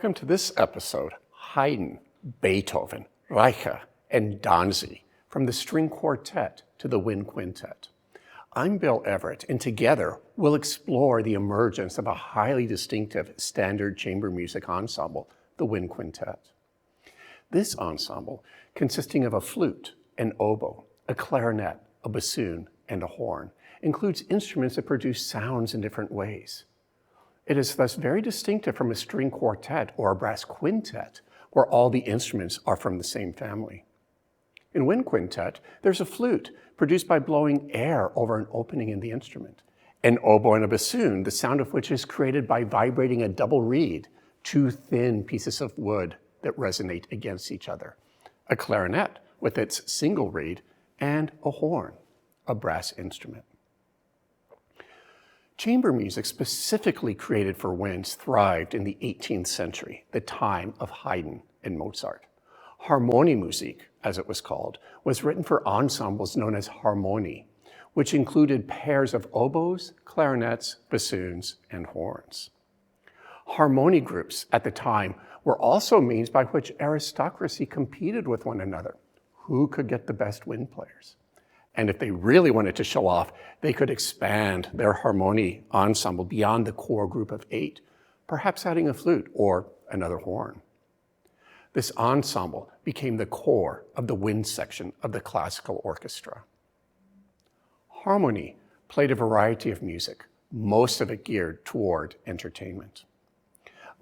Welcome to this episode, Haydn, Beethoven, Reicha, and Danzi, from the string quartet to the wind quintet. I'm Bill Everett, and together we'll explore the emergence of a highly distinctive standard chamber music ensemble, the wind quintet. This ensemble, consisting of a flute, an oboe, a clarinet, a bassoon, and a horn, includes instruments that produce sounds in different ways. It is thus very distinctive from a string quartet or a brass quintet, where all the instruments are from the same family. In wind quintet, there's a flute produced by blowing air over an opening in the instrument, an oboe and a bassoon, the sound of which is created by vibrating a double reed, two thin pieces of wood that resonate against each other, a clarinet with its single reed, and a horn, a brass instrument. Chamber music specifically created for winds thrived in the 18th century, the time of Haydn and Mozart. Harmoniemusik, as it was called, was written for ensembles known as harmonie, which included pairs of oboes, clarinets, bassoons, and horns. Harmonie groups at the time were also means by which aristocracy competed with one another. Who could get the best wind players? And if they really wanted to show off, they could expand their harmonie ensemble beyond the core group of 8, perhaps adding a flute or another horn. This ensemble became the core of the wind section of the classical orchestra. Harmonie played a variety of music, most of it geared toward entertainment.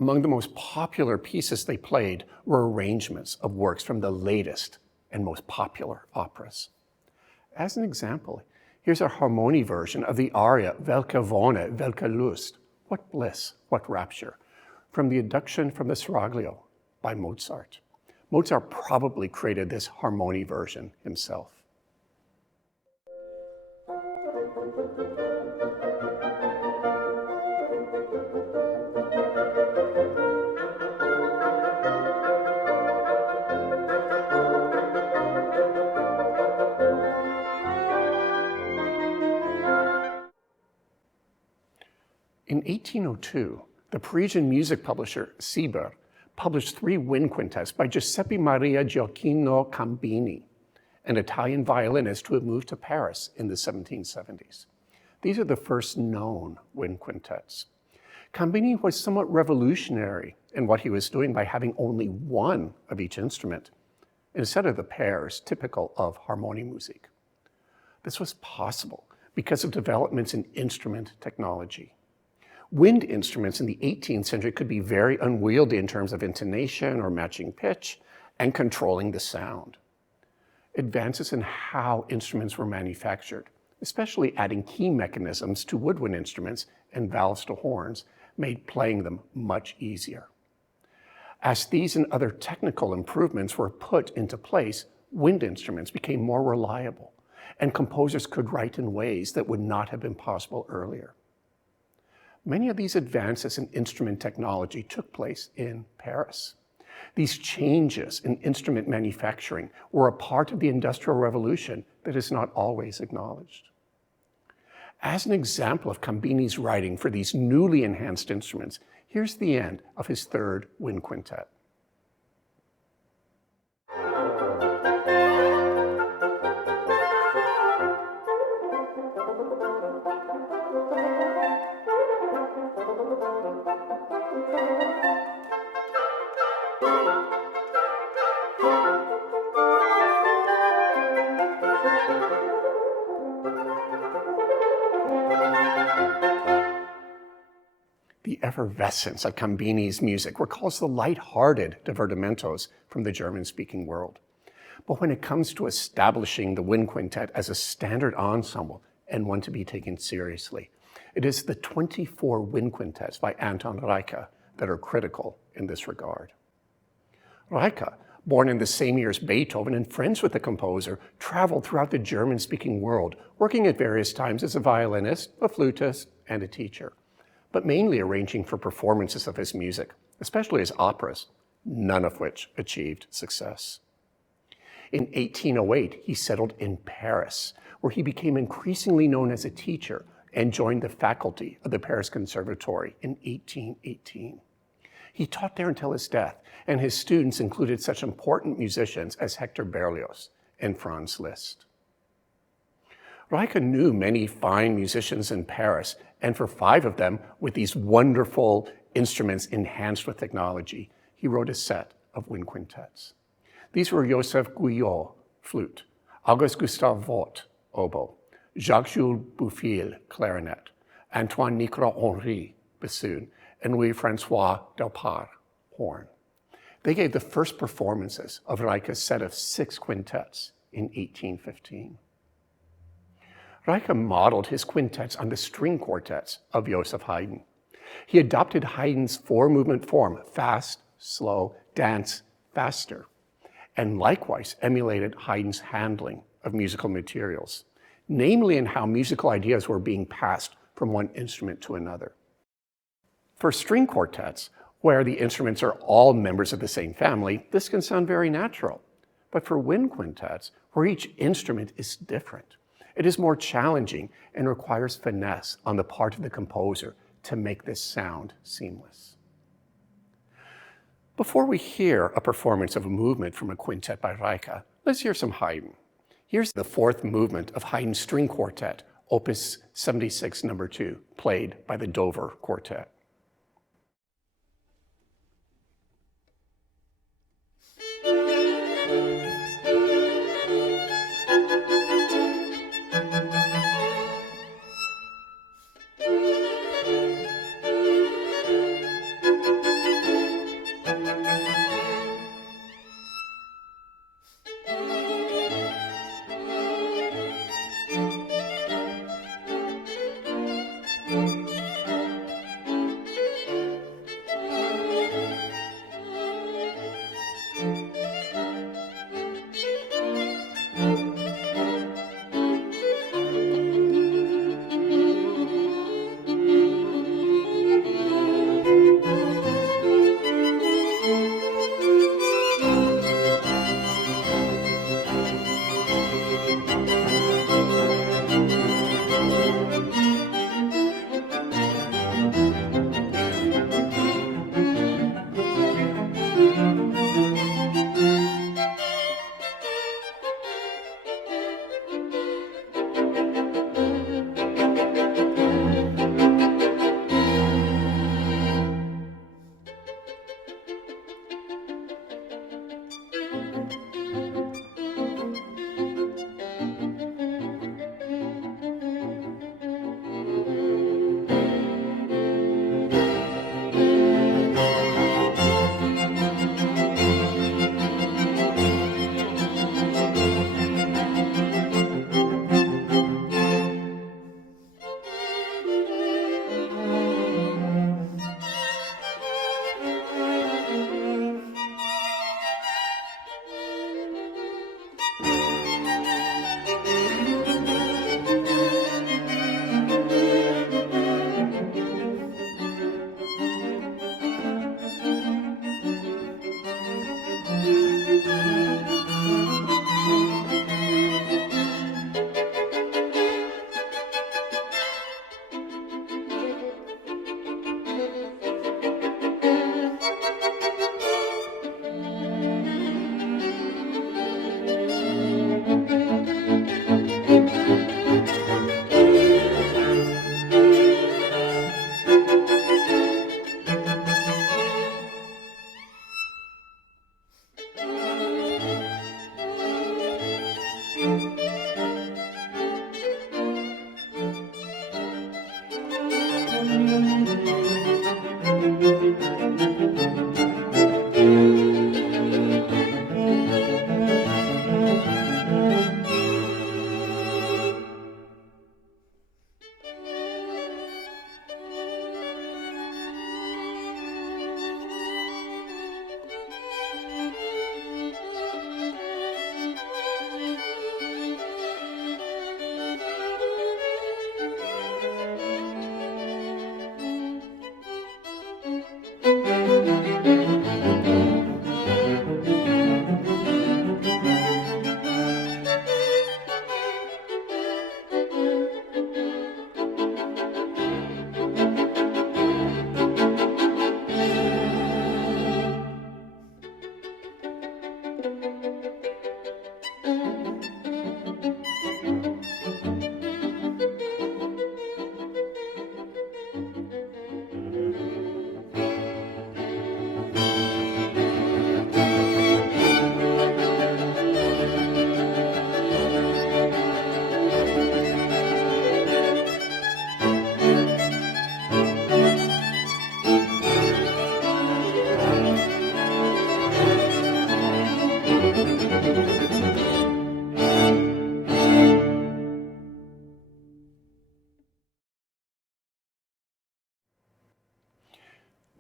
Among the most popular pieces they played were arrangements of works from the latest and most popular operas. As an example, here's a harmonie version of the aria Welche Wonne, welche Lust, what bliss, what rapture, from the Adduction from the Seraglio by Mozart. Mozart probably created this harmonie version himself. In 1802, the Parisian music publisher Sieber published 3 wind quintets by Giuseppe Maria Gioacchino Cambini, an Italian violinist who had moved to Paris in the 1770s. These are the first known wind quintets. Cambini was somewhat revolutionary in what he was doing by having only one of each instrument, instead of the pairs typical of harmoniemusik. This was possible because of developments in instrument technology. Wind instruments in the 18th century could be very unwieldy in terms of intonation or matching pitch and controlling the sound. Advances in how instruments were manufactured, especially adding key mechanisms to woodwind instruments and valves to horns, made playing them much easier. As these and other technical improvements were put into place, wind instruments became more reliable, and composers could write in ways that would not have been possible earlier. Many of these advances in instrument technology took place in Paris. These changes in instrument manufacturing were a part of the Industrial Revolution that is not always acknowledged. As an example of Cambini's writing for these newly enhanced instruments, here's the end of his 3rd wind quintet. The effervescence of Cambini's music recalls the light-hearted divertimentos from the German-speaking world. But when it comes to establishing the wind quintet as a standard ensemble and one to be taken seriously, it is the 24 wind quintets by Anton Reicha that are critical in this regard. Reicha, born in the same year as Beethoven and friends with the composer, traveled throughout the German-speaking world, working at various times as a violinist, a flutist, and a teacher, but mainly arranging for performances of his music, especially his operas, none of which achieved success. In 1808, he settled in Paris, where he became increasingly known as a teacher and joined the faculty of the Paris Conservatory in 1818. He taught there until his death, and his students included such important musicians as Hector Berlioz and Franz Liszt. Reicha knew many fine musicians in Paris, and for 5 of them, with these wonderful instruments enhanced with technology, he wrote a set of wind quintets. These were Joseph Guyot, flute, Auguste Gustave Vaught, oboe, Jacques-Jules Bouffier, clarinet, Antoine Nicolas-Henry, bassoon, and Louis-François Delpart, horn. They gave the first performances of Reicha's set of 6 quintets in 1815. Reicha modeled his quintets on the string quartets of Joseph Haydn. He adopted Haydn's 4-movement form, fast, slow, dance, faster, and likewise emulated Haydn's handling of musical materials, namely in how musical ideas were being passed from one instrument to another. For string quartets, where the instruments are all members of the same family, this can sound very natural. But for wind quintets, where each instrument is different, it is more challenging and requires finesse on the part of the composer to make this sound seamless. Before we hear a performance of a movement from a quintet by Reicha, let's hear some Haydn. Here's the 4th movement of Haydn's string quartet, Opus 76, No. 2, played by the Dover Quartet.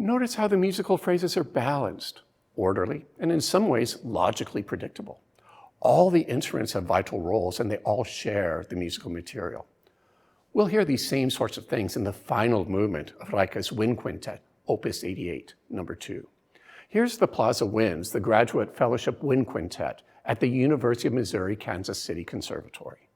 Notice how the musical phrases are balanced, orderly, and in some ways logically predictable. All the instruments have vital roles and they all share the musical material. We'll hear these same sorts of things in the final movement of Reicha's Wind Quintet, Opus 88, number 2. Here's the Plaza Winds, the Graduate Fellowship Wind Quintet at the University of Missouri, Kansas City Conservatory.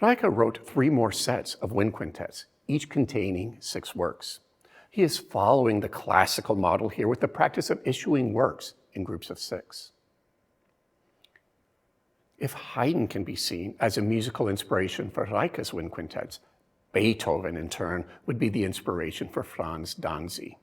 Reicha wrote 3 more sets of wind quintets, each containing 6 works. He is following the classical model here with the practice of issuing works in groups of 6. If Haydn can be seen as a musical inspiration for Reicha's wind quintets, Beethoven, in turn, would be the inspiration for Franz Danzi.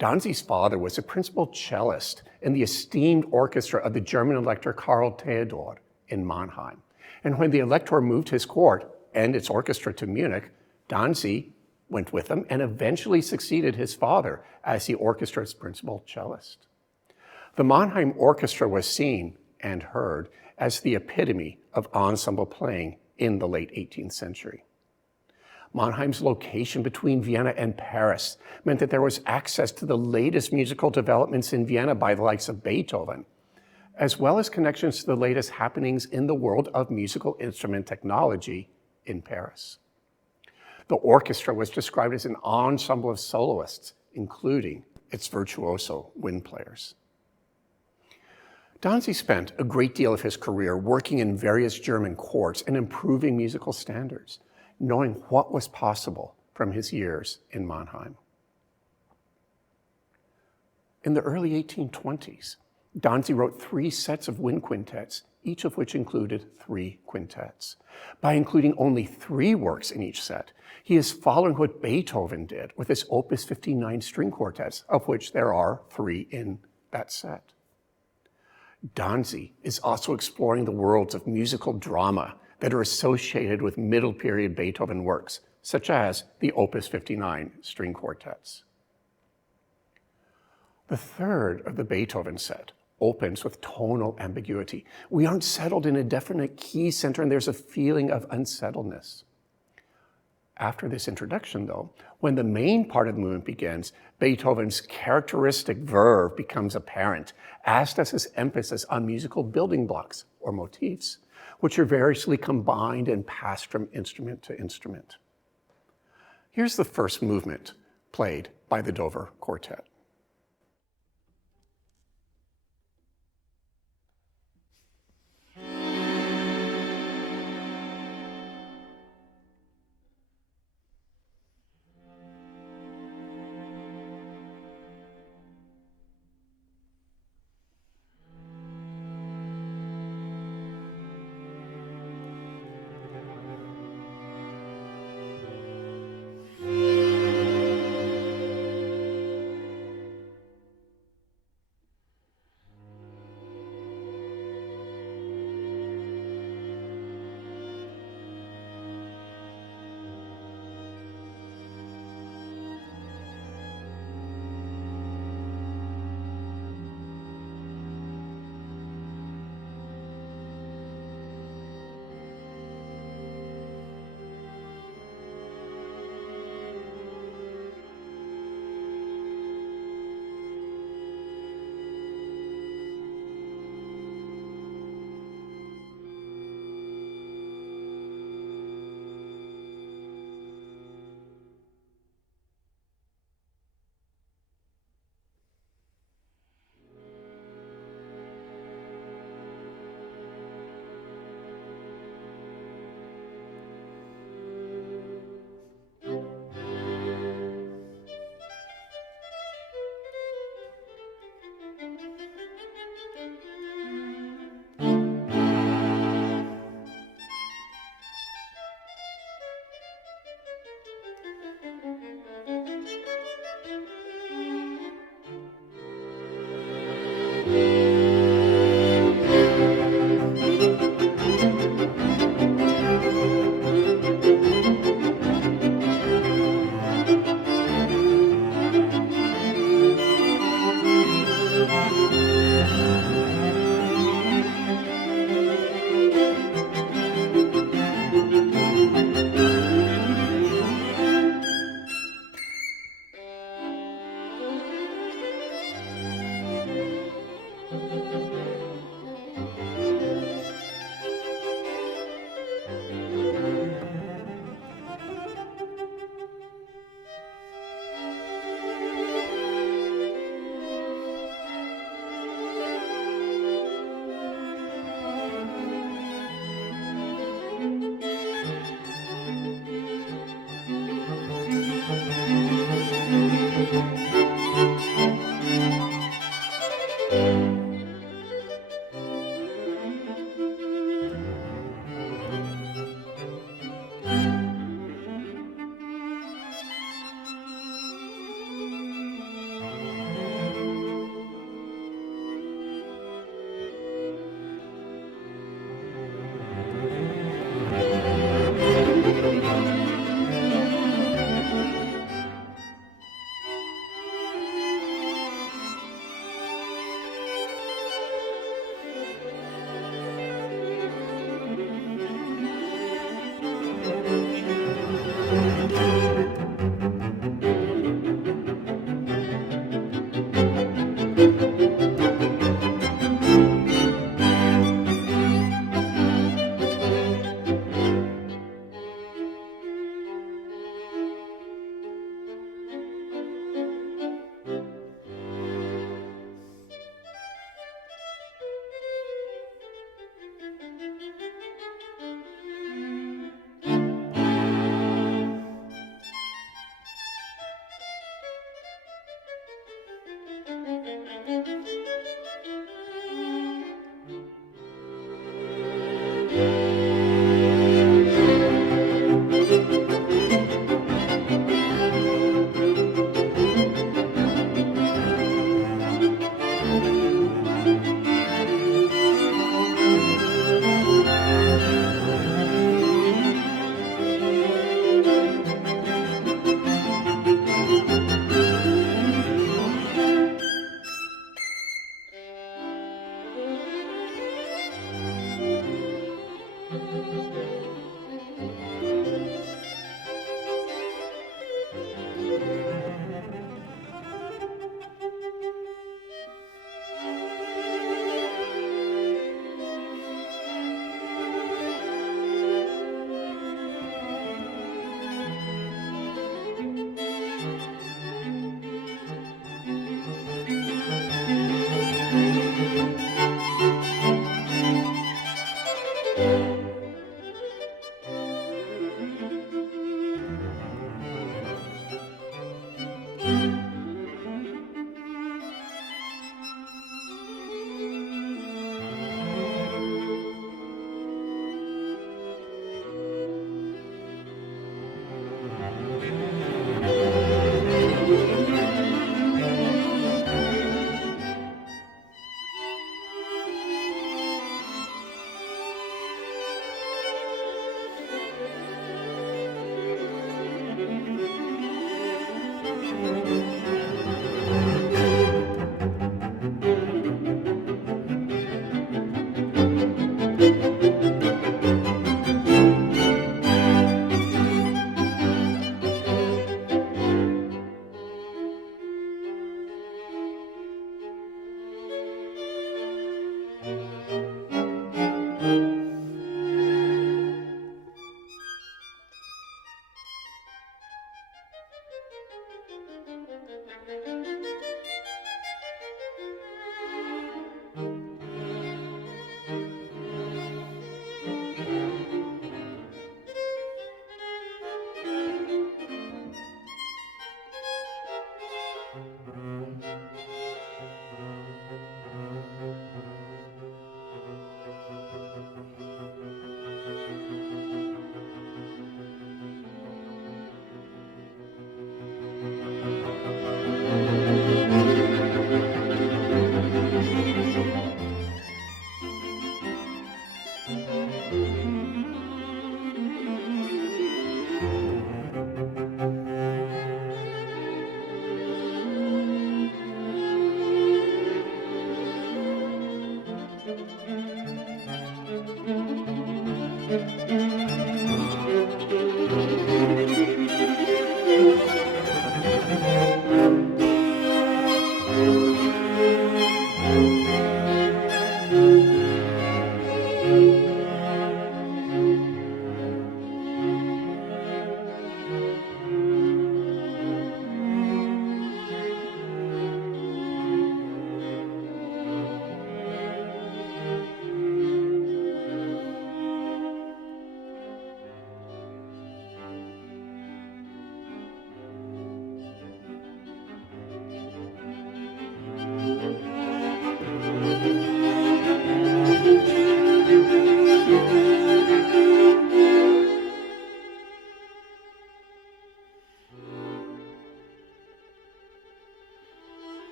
Danzi's father was a principal cellist in the esteemed orchestra of the German elector Karl Theodor in Mannheim. And when the elector moved his court and its orchestra to Munich, Danzi went with him and eventually succeeded his father as the orchestra's principal cellist. The Mannheim Orchestra was seen and heard as the epitome of ensemble playing in the late 18th century. Mannheim's location between Vienna and Paris meant that there was access to the latest musical developments in Vienna by the likes of Beethoven, as well as connections to the latest happenings in the world of musical instrument technology in Paris. The orchestra was described as an ensemble of soloists, including its virtuoso wind players. Danzi spent a great deal of his career working in various German courts and improving musical standards, knowing what was possible from his years in Mannheim. In the early 1820s, Danzi wrote 3 sets of wind quintets, each of which included 3 quintets. By including only 3 works in each set, he is following what Beethoven did with his Opus 59 string quartets, of which there are 3 in that set. Danzi is also exploring the worlds of musical drama that are associated with middle period Beethoven works, such as the Opus 59 string quartets. The third of the Beethoven set opens with tonal ambiguity. We aren't settled in a definite key center, and there's a feeling of unsettledness. After this introduction, though, when the main part of the movement begins, Beethoven's characteristic verve becomes apparent, as does his emphasis on musical building blocks or motifs, which are variously combined and passed from instrument to instrument. Here's the first movement played by the Dover Quartet.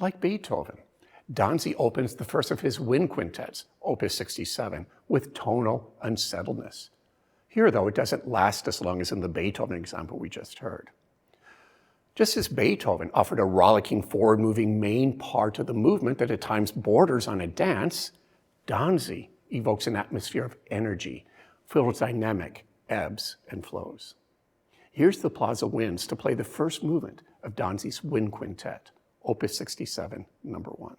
Like Beethoven, Danzi opens the first of his wind quintets, Opus 67, with tonal unsettledness. Here, though, it doesn't last as long as in the Beethoven example we just heard. Just as Beethoven offered a rollicking, forward-moving main part of the movement that at times borders on a dance, Danzi evokes an atmosphere of energy, filled with dynamic ebbs and flows. Here's the Plaza Winds to play the first movement of Danzi's Wind Quintet, Opus 67, number 1.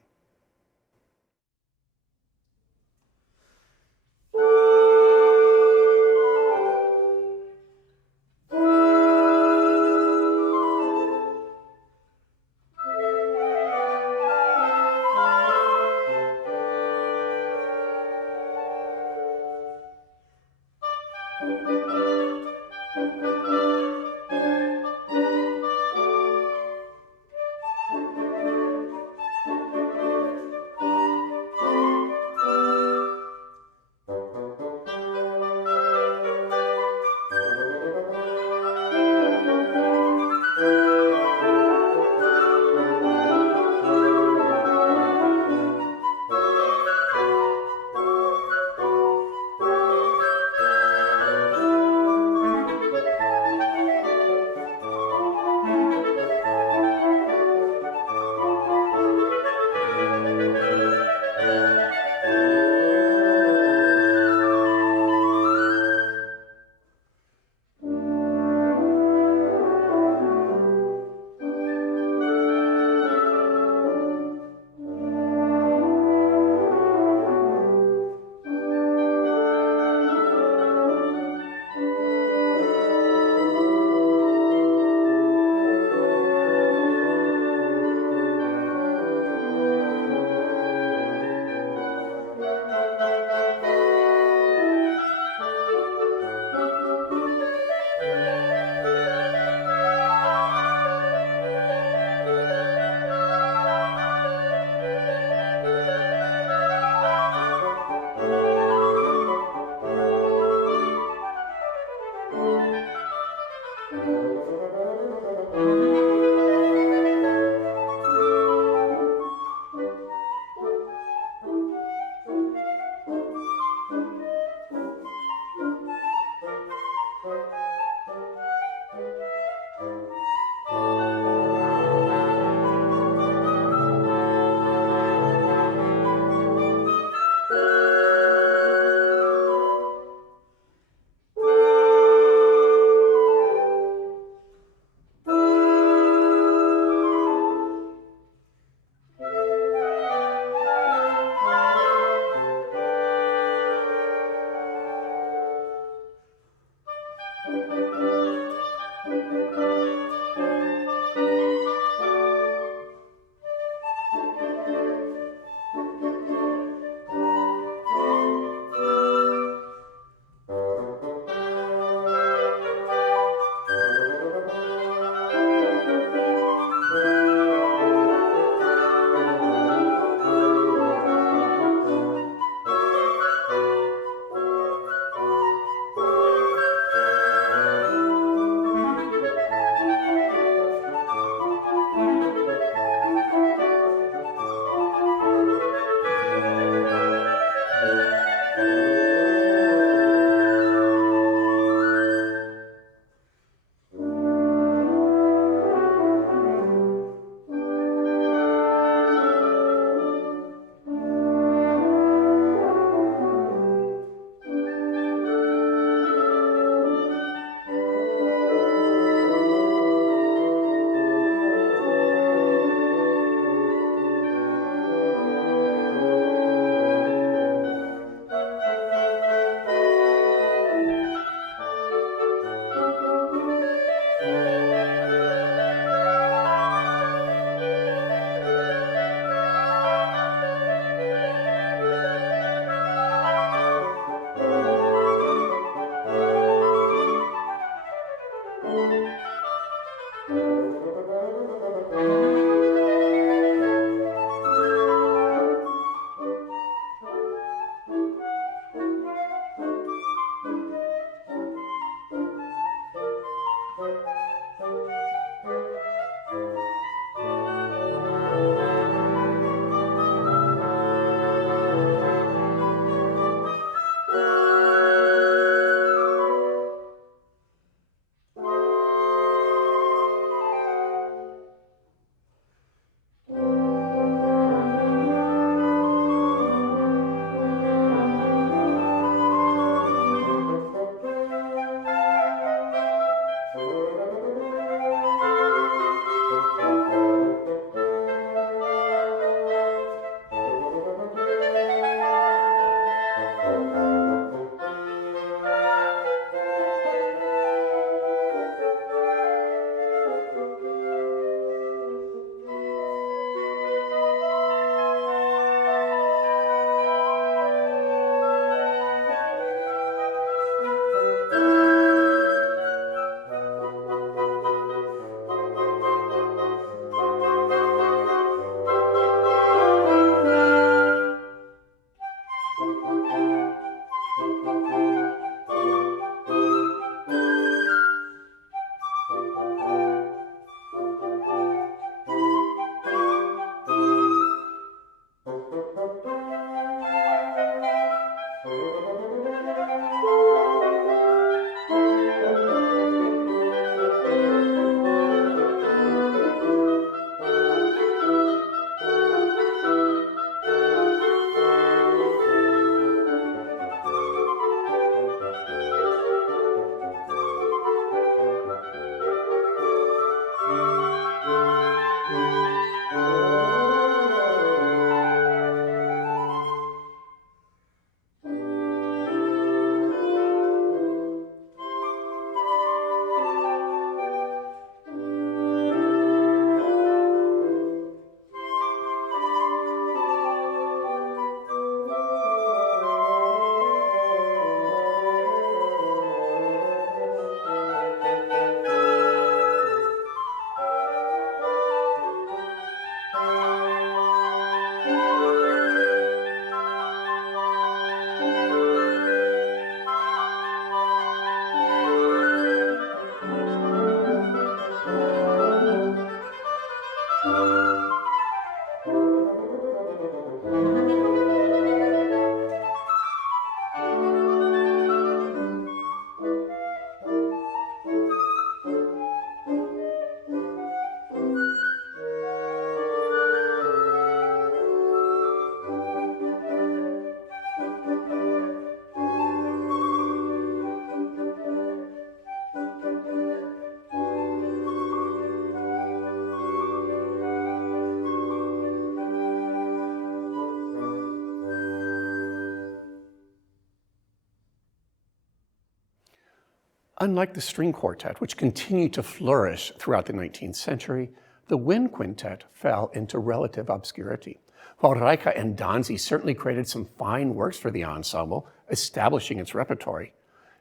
Unlike the string quartet, which continued to flourish throughout the 19th century, the wind quintet fell into relative obscurity. While Reicha and Danzi certainly created some fine works for the ensemble, establishing its repertory,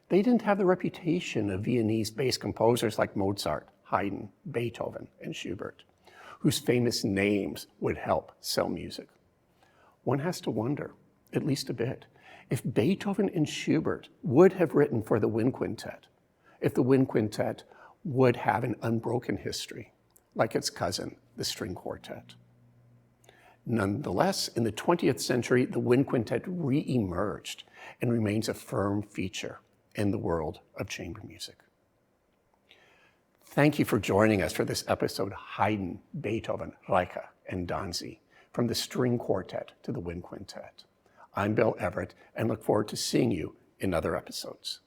they didn't have the reputation of Viennese-based composers like Mozart, Haydn, Beethoven, and Schubert, whose famous names would help sell music. One has to wonder, at least a bit, if Beethoven and Schubert would have written for the wind quintet, if the wind quintet would have an unbroken history, like its cousin, the string quartet. Nonetheless, in the 20th century, the wind quintet re-emerged and remains a firm feature in the world of chamber music. Thank you for joining us for this episode, Haydn, Beethoven, Reicha, and Danzi, from the string quartet to the wind quintet. I'm Bill Everett, and look forward to seeing you in other episodes.